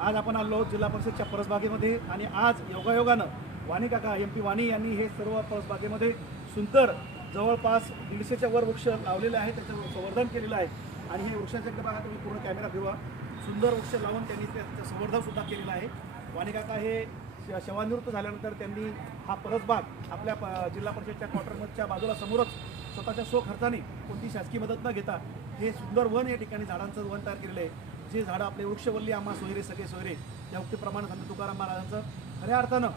आज आपण आलो जिल्हा परिषदच्या परसबागेमध्ये आणि आज योगायोगानं वाणी काका एम पी वाणी यांनी हे सर्व परसबागेमध्ये सुंदर जवळपास दीडशेच्या वर वृक्ष लावलेले आहे त्याचं संवर्धन केलेलं आहे. आणि हे वृक्षाच्या एकदा बघा तुम्ही पूर्ण कॅमेरा फिरवा. सुंदर वृक्ष लावून त्यांनी त्याचं संवर्धनसुद्धा केलेलं आहे. वाणी काका हे श- सेवानिवृत्त झाल्यानंतर त्यांनी हा परसबाग आपल्या प- जिल्हा परिषदच्या क्वार्टरमधच्या बाजूला समोरच स्वतःच्या सो खर्चाने कोणती शासकीय मदत न घेता हे सुंदर वन या ठिकाणी झाडांचं वन तयार केलेलं आहे. जे झाडं आपले वृक्षवल्ली आम्हा सोयरे सगळे सोयरे या उक्तीप्रमाणे संत तुकाराम महाराजांचं. खऱ्या अर्थानं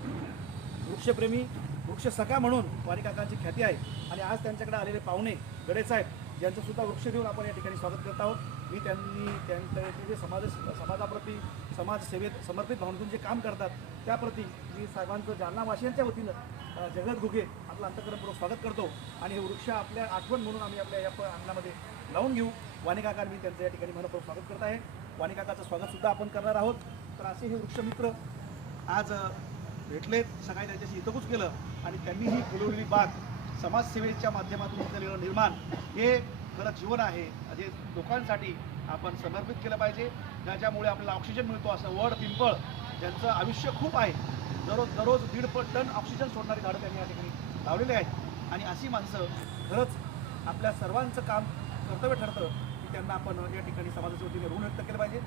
वृक्षप्रेमी वृक्ष सखा म्हणून वारिकाकांची ख्याती आहे. आणि आज त्यांच्याकडे आलेले पाहुणे गडेसाहेब यांचं सुद्धा वृक्ष देऊन आपण या ठिकाणी स्वागत करत आहोत. मी त्यांनी त्यांच्या जे समाज समाजाप्रती समाजसेवेत समर्पित भावनेतून जे काम करतात त्याप्रती मी साहेबांचं जालनावासियांच्या वतीनं जगत घुगे आपलं अंतकरणपूर्वक स्वागत करतो. आणि हे वृक्ष आपल्या आठवण म्हणून आम्ही आपल्या या अंगणामध्ये लावून घेऊ. वाणिकाकार मी त्यांचं या ठिकाणी मनपूर्वक स्वागत करत आहे. वाणिकाकाचं स्वागतसुद्धा आपण करणार आहोत. तर असे हे वृक्षमित्र आज भेटलेत. सकाळी त्यांच्याशी हितगुज केलं आणि त्यांनी ही फुलवलेली बाग समाजसेवेच्या माध्यमातून केलेलं निर्माण. हे खरं जीवन आहे जे लोकांसाठी आपण समर्पित केलं पाहिजे. ज्याच्यामुळे आपल्याला ऑक्सिजन मिळतो असं वड पिंपळ ज्यांचं आयुष्य खूप आहे. दररोज दररोज दीड पट टन ऑक्सिजन सोडणारी झाडं त्यांनी या ठिकाणी लावलेली आहेत. आणि अशी माणसं खरंच आपल्या सर्वांचं काम कर्तव्य ठरतं की त्यांना आपण या ठिकाणी समाजाच्या वतीने ऋण व्यक्त केलं पाहिजे.